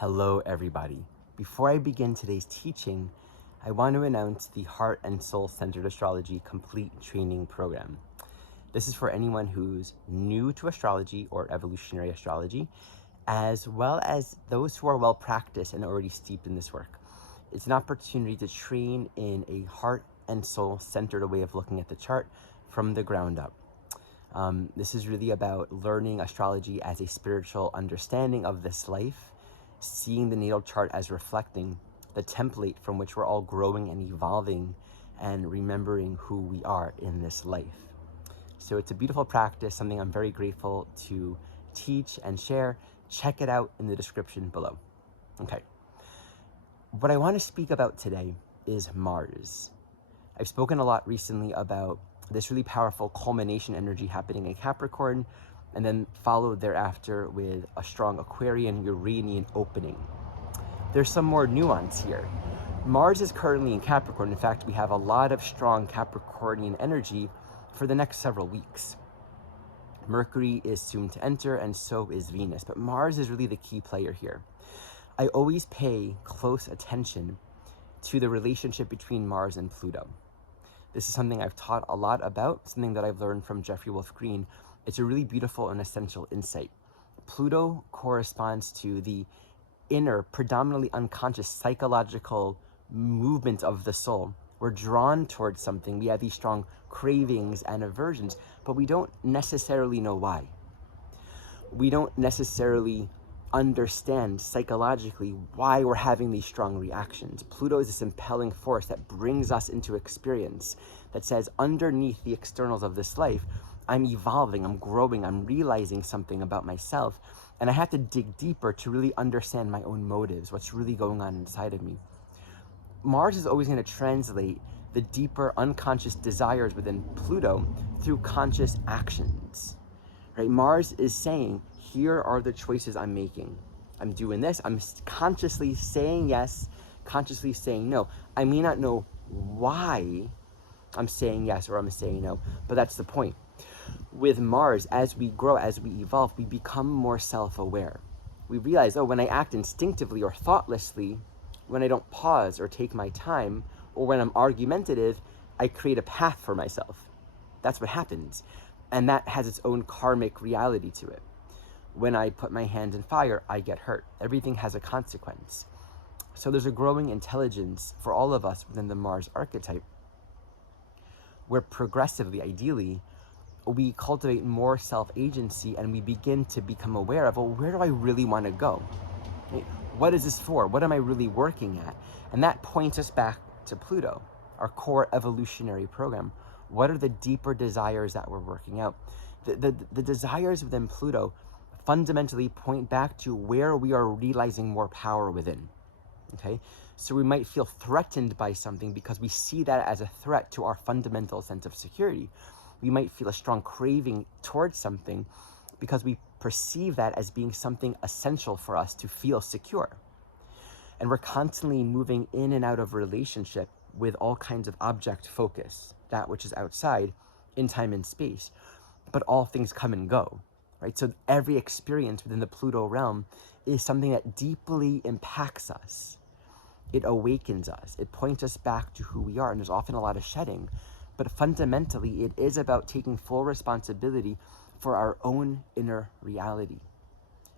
Hello everybody. Before I begin today's teaching, I want to announce the Heart and Soul Centered Astrology Complete Training Program. This is for anyone who's new to astrology or evolutionary astrology, as well as those who are well practiced and already steeped in this work. It's an opportunity to train in a heart and soul centered way of looking at the chart from the ground up. This is really about learning astrology as a spiritual understanding of this life, seeing the natal chart as reflecting the template from which we're all growing and evolving and remembering who we are in this life. So it's a beautiful practice, something I'm very grateful to teach and share. Check it out in the description below. Okay. What I want to speak about today is Mars. I've spoken a lot recently about this really powerful culmination energy happening in Capricorn, and then followed thereafter with a strong Aquarian Uranian opening. There's some more nuance here. Mars is currently in Capricorn. In fact, we have a lot of strong Capricornian energy for the next several weeks. Mercury is soon to enter, and so is Venus, but Mars is really the key player here. I always pay close attention to the relationship between Mars and Pluto. This is something I've taught a lot about, something that I've learned from Jeffrey Wolf Green. It's a really beautiful and essential insight. Pluto corresponds to the inner, predominantly unconscious psychological movement of the soul. We're drawn towards something. We have these strong cravings and aversions, but we don't necessarily know why. We don't necessarily understand psychologically why we're having these strong reactions. Pluto is this impelling force that brings us into experience, that says underneath the externals of this life, I'm evolving, I'm growing, I'm realizing something about myself, and I have to dig deeper to really understand my own motives, what's really going on inside of me. Mars is always going to translate the deeper unconscious desires within Pluto through conscious actions. Right? Mars is saying, here are the choices I'm making. I'm doing this. I'm consciously saying yes, consciously saying no. I may not know why I'm saying yes or I'm saying no, but that's the point. With Mars, as we grow, as we evolve, we become more self-aware. We realize, oh, when I act instinctively or thoughtlessly, when I don't pause or take my time, or when I'm argumentative, I create a path for myself. That's what happens. And that has its own karmic reality to it. When I put my hand in fire, I get hurt. Everything has a consequence. So there's a growing intelligence for all of us within the Mars archetype, where progressively, ideally, we cultivate more self-agency and we begin to become aware of, well, where do I really want to go? What is this for? What am I really working at? And that points us back to Pluto, our core evolutionary program. What are the deeper desires that we're working out? The desires within Pluto fundamentally point back to where we are realizing more power within. Okay? So we might feel threatened by something because we see that as a threat to our fundamental sense of security. We might feel a strong craving towards something because we perceive that as being something essential for us to feel secure. And we're constantly moving in and out of relationship with all kinds of object focus, that which is outside in time and space. But all things come and go, right? So every experience within the Pluto realm is something that deeply impacts us. It awakens us. It points us back to who we are. And there's often a lot of shedding. But fundamentally, it is about taking full responsibility for our own inner reality.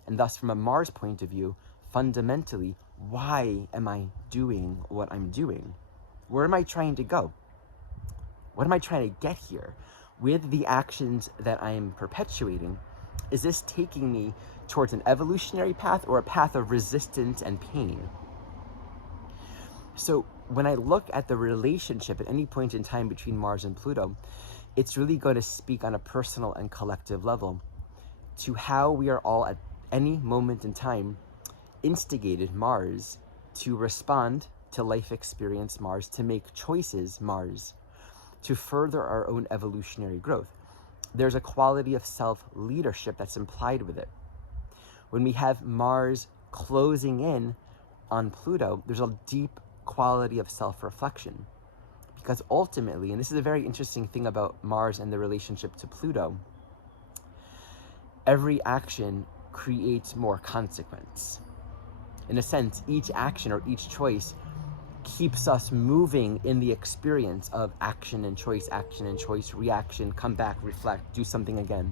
And thus, from a Mars point of view, fundamentally, why am I doing what I'm doing? Where am I trying to go? What am I trying to get here? With the actions that I am perpetuating, is this taking me towards an evolutionary path or a path of resistance and pain? So when I look at the relationship at any point in time between Mars and Pluto, it's really going to speak on a personal and collective level to how we are all at any moment in time instigated Mars to respond to life experience Mars, to make choices Mars, to further our own evolutionary growth. There's a quality of self-leadership that's implied with it. When we have Mars closing in on Pluto, there's a deep quality of self-reflection. Because ultimately, and this is a very interesting thing about Mars and the relationship to Pluto, every action creates more consequence. In a sense, each action or each choice keeps us moving in the experience of action and choice, reaction, come back, reflect, do something again.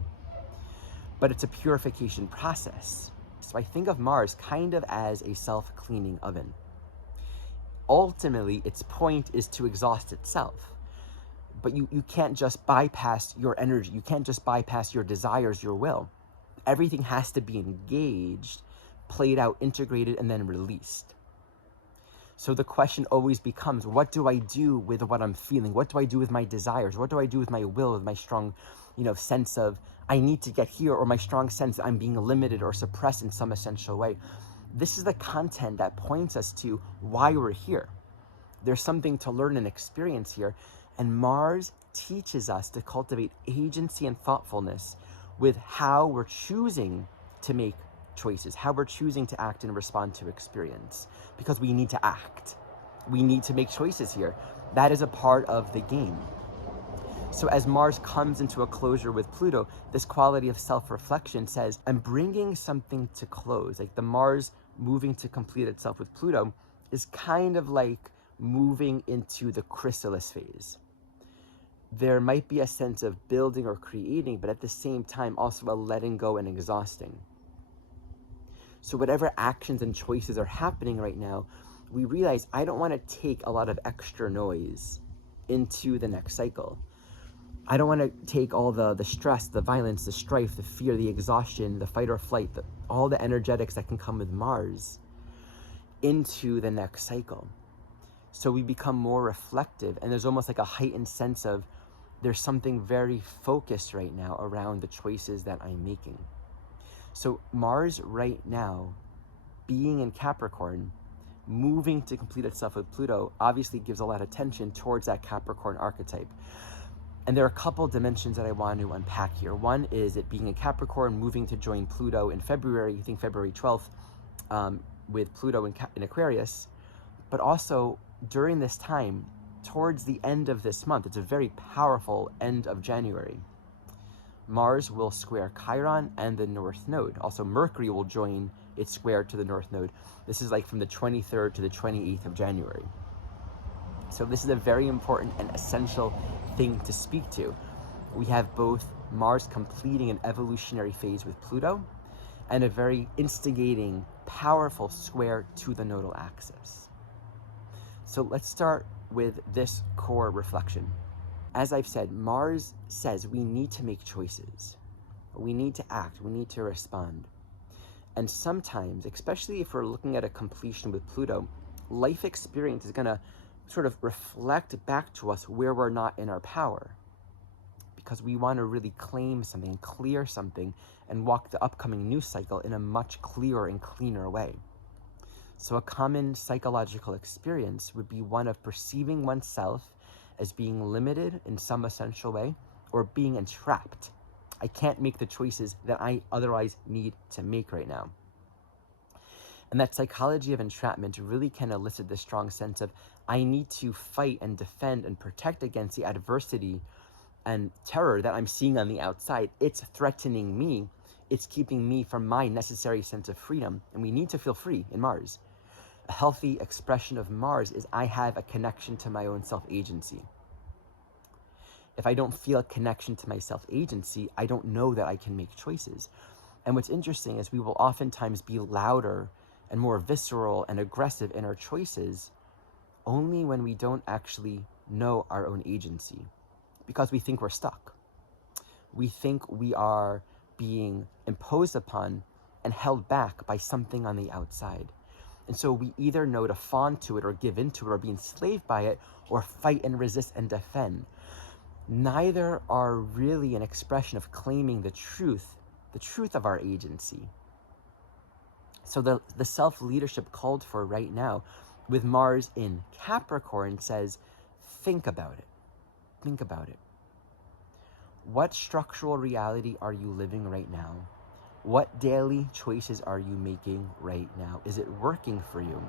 But it's a purification process. So I think of Mars kind of as a self-cleaning oven. Ultimately, its point is to exhaust itself. But you can't just bypass your energy. You can't just bypass your desires, your will. Everything has to be engaged, played out, integrated, and then released. So the question always becomes, what do I do with what I'm feeling? What do I do with my desires? What do I do with my will, with my strong, sense of I need to get here, or my strong sense that I'm being limited or suppressed in some essential way? This is the content that points us to why we're here. There's something to learn and experience here. And Mars teaches us to cultivate agency and thoughtfulness with how we're choosing to make choices, how we're choosing to act and respond to experience, because we need to act. We need to make choices here. That is a part of the game. So as Mars comes into a closure with Pluto, this quality of self-reflection says, I'm bringing something to close. Like the Mars moving to complete itself with Pluto is kind of like moving into the chrysalis phase. There might be a sense of building or creating, but at the same time also a letting go and exhausting. So whatever actions and choices are happening right now, we realize I don't want to take a lot of extra noise into the next cycle. I don't want to take all the stress, the violence, the strife, the fear, the exhaustion, the fight or flight, all the energetics that can come with Mars into the next cycle. So we become more reflective, and there's almost like a heightened sense of there's something very focused right now around the choices that I'm making. So Mars right now, being in Capricorn, moving to complete itself with Pluto, obviously gives a lot of attention towards that Capricorn archetype. And there are a couple dimensions that I want to unpack here. One is it being in Capricorn, moving to join Pluto in February, I think February 12th, with Pluto in Aquarius. But also during this time, towards the end of this month, it's a very powerful end of January, Mars will square Chiron and the North Node. Also, Mercury will join its square to the North Node. This is like from the 23rd to the 28th of January. So this is a very important and essential thing to speak to. We have both Mars completing an evolutionary phase with Pluto and a very instigating, powerful square to the nodal axis. So let's start with this core reflection. As I've said, Mars says we need to make choices. We need to act, we need to respond. And sometimes, especially if we're looking at a completion with Pluto, life experience is gonna sort of reflect back to us where we're not in our power, because we want to really claim something, clear something, and walk the upcoming news cycle in a much clearer and cleaner way. So a common psychological experience would be one of perceiving oneself as being limited in some essential way, or being entrapped. I can't make the choices that I otherwise need to make right now. And that psychology of entrapment really can elicit this strong sense of I need to fight and defend and protect against the adversity and terror that I'm seeing on the outside. It's threatening me. It's keeping me from my necessary sense of freedom. And we need to feel free in Mars. A healthy expression of Mars is I have a connection to my own self-agency. If I don't feel a connection to my self-agency, I don't know that I can make choices. And what's interesting is we will oftentimes be louder and more visceral and aggressive in our choices only when we don't actually know our own agency, because we think we're stuck. We think we are being imposed upon and held back by something on the outside. And so we either know to fawn to it or give into it or be enslaved by it or fight and resist and defend. Neither are really an expression of claiming the truth of our agency. So the self-leadership called for right now with Mars in Capricorn says, think about it. Think about it. What structural reality are you living right now? What daily choices are you making right now? Is it working for you?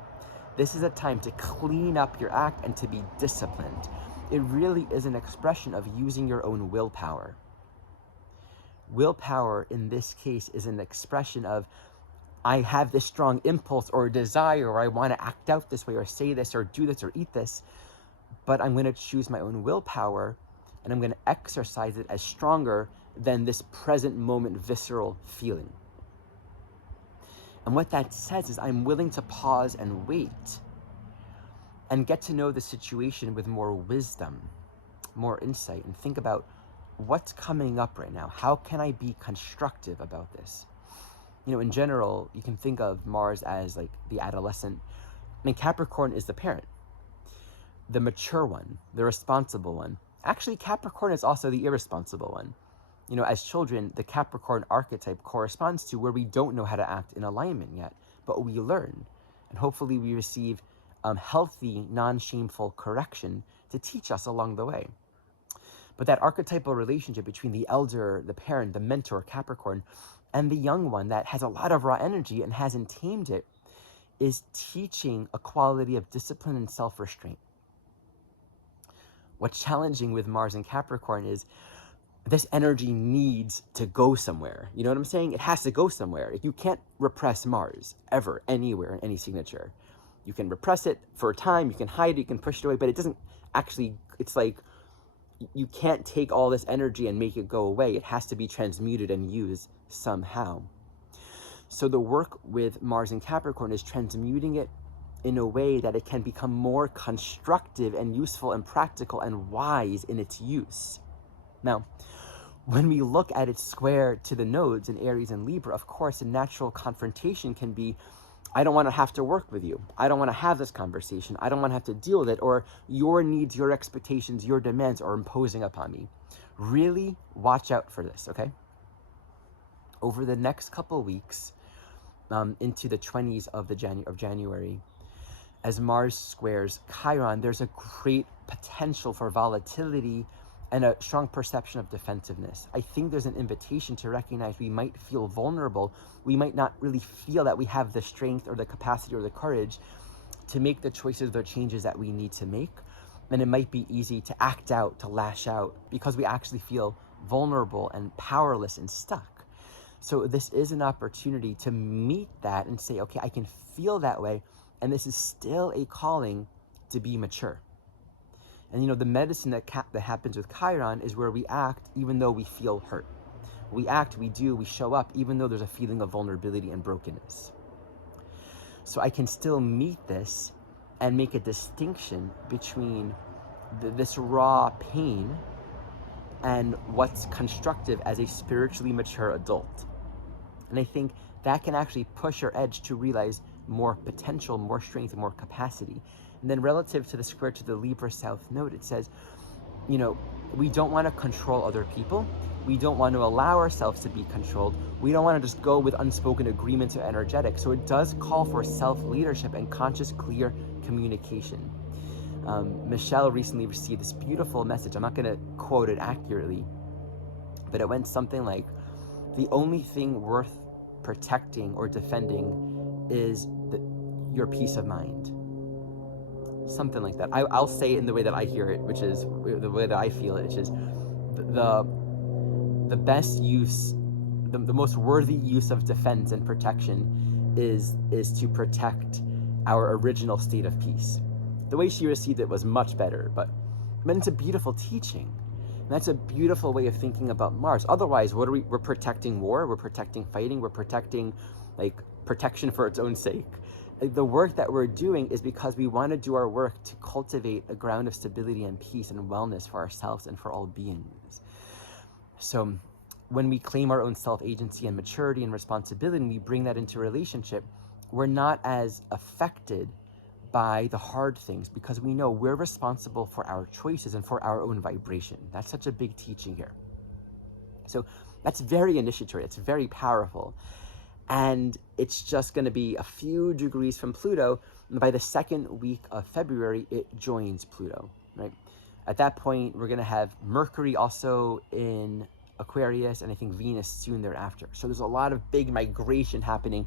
This is a time to clean up your act and to be disciplined. It really is an expression of using your own willpower. Willpower in this case is an expression of I have this strong impulse or desire, or I want to act out this way, or say this, or do this, or eat this, but I'm going to choose my own willpower, and I'm going to exercise it as stronger than this present moment visceral feeling. And what that says is I'm willing to pause and wait and get to know the situation with more wisdom, more insight, and think about what's coming up right now. How can I be constructive about this? You know, in general, you can think of Mars as like the adolescent. I mean, Capricorn is the parent, the mature one, the responsible one. Actually, Capricorn is also the irresponsible one. You know, as children, the Capricorn archetype corresponds to where we don't know how to act in alignment yet, but we learn. And hopefully we receive healthy, non-shameful correction to teach us along the way. But that archetypal relationship between the elder, the parent, the mentor, Capricorn, and the young one that has a lot of raw energy and hasn't tamed it is teaching a quality of discipline and self-restraint. What's challenging with Mars and Capricorn is this energy needs to go somewhere. You know what I'm saying? It has to go somewhere. You can't repress Mars ever, anywhere, in any signature. You can repress it for a time, you can hide it, you can push it away, but it doesn't actually, it's like, you can't take all this energy and make it go away. It has to be transmuted and used somehow. So the work with Mars and Capricorn is transmuting it in a way that it can become more constructive and useful and practical and wise in its use. Now, when we look at its square to the nodes in Aries and Libra, of course, a natural confrontation can be, I don't want to have to work with you. I don't want to have this conversation. I don't want to have to deal with it. Or your needs, your expectations, your demands are imposing upon me. Really watch out for this, okay? Over the next couple of weeks, into the 20s of January, as Mars squares Chiron, there's a great potential for volatility and a strong perception of defensiveness. I think there's an invitation to recognize we might feel vulnerable. We might not really feel that we have the strength or the capacity or the courage to make the choices or the changes that we need to make. And it might be easy to act out, to lash out, because we actually feel vulnerable and powerless and stuck. So this is an opportunity to meet that and say, okay, I can feel that way, and this is still a calling to be mature. And you know, the medicine that happens with Chiron is where we act even though we feel hurt. We act, we do, we show up even though there's a feeling of vulnerability and brokenness. So I can still meet this and make a distinction between this raw pain and what's constructive as a spiritually mature adult. And I think that can actually push our edge to realize more potential, more strength, more capacity. And then relative to the square to the Libra South Node, it says, you know, we don't want to control other people. We don't want to allow ourselves to be controlled. We don't want to just go with unspoken agreements or energetic. So it does call for self-leadership and conscious, clear communication. Michelle recently received this beautiful message. I'm not going to quote it accurately, but it went something like, the only thing worth protecting or defending is your peace of mind. Something like that. I'll say it in the way that I hear it, which is the way that I feel it, which is the best use, the most worthy use of defense and protection is to protect our original state of peace. The way she received it was much better, but it's a beautiful teaching. And that's a beautiful way of thinking about Mars. Otherwise, what are we're protecting war, we're protecting fighting, we're protecting like protection for its own sake. The work that we're doing is because we want to do our work to cultivate a ground of stability and peace and wellness for ourselves and for all beings. So when we claim our own self-agency and maturity and responsibility, and we bring that into relationship, we're not as affected by the hard things because we know we're responsible for our choices and for our own vibration. That's such a big teaching here. So that's very initiatory. It's very powerful. And it's just going to be a few degrees from Pluto. And by the second week of February, it joins Pluto, right? At that point, we're going to have Mercury also in Aquarius, and I think Venus soon thereafter. So there's a lot of big migration happening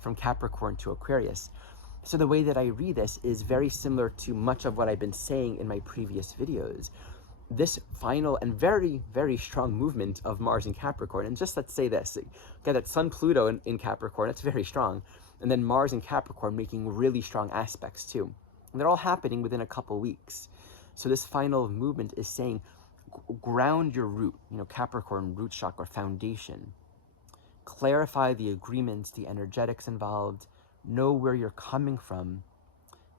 from Capricorn to Aquarius. So the way that I read this is very similar to much of what I've been saying in my previous videos. this final and very, very strong movement of Mars in Capricorn, and just let's say this, okay, that Sun Pluto in Capricorn, that's very strong, and then Mars in Capricorn making really strong aspects too. And they're all happening within a couple weeks. So this final movement is saying, ground your root, Capricorn, root chakra, foundation. Clarify the agreements, the energetics involved, know where you're coming from,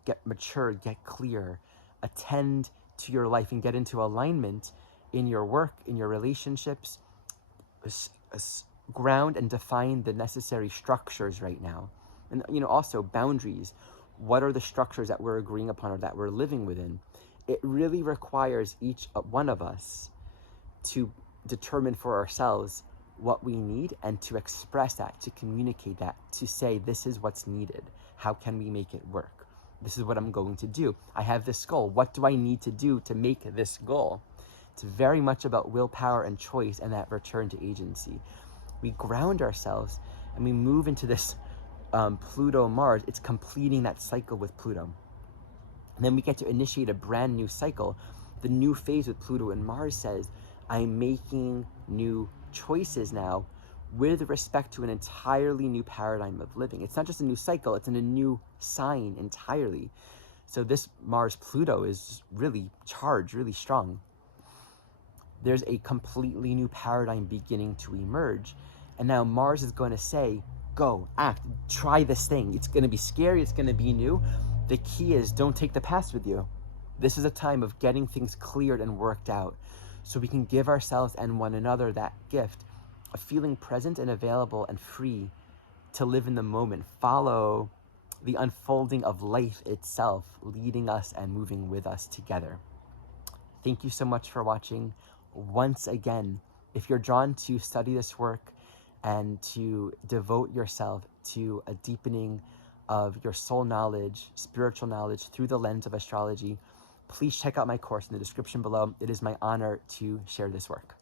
get mature, get clear, attend to your life and get into alignment in your work, in your relationships, ground and define the necessary structures right now. And also boundaries. What are the structures that we're agreeing upon or that we're living within? It really requires each one of us to determine for ourselves what we need and to express that, to communicate that, to say, this is what's needed. How can we make it work? This is what I'm going to do. I have this goal. What do I need to do to make this goal? It's very much about willpower and choice and that return to agency. We ground ourselves and we move into this Pluto-Mars. It's completing that cycle with Pluto. And then we get to initiate a brand new cycle. The new phase with Pluto and Mars says, I'm making new choices now with respect to an entirely new paradigm of living. It's not just a new cycle, it's in a new sign entirely. So this Mars-Pluto is really charged, really strong. There's a completely new paradigm beginning to emerge. And now Mars is going to say, go, act, try this thing. It's going to be scary, it's going to be new. The key is, don't take the past with you. This is a time of getting things cleared and worked out so we can give ourselves and one another that gift of feeling present and available and free to live in the moment, follow the unfolding of life itself, leading us and moving with us together. Thank you so much for watching. Once again, if you're drawn to study this work and to devote yourself to a deepening of your soul knowledge, spiritual knowledge through the lens of astrology, please check out my course in the description below. It is my honor to share this work.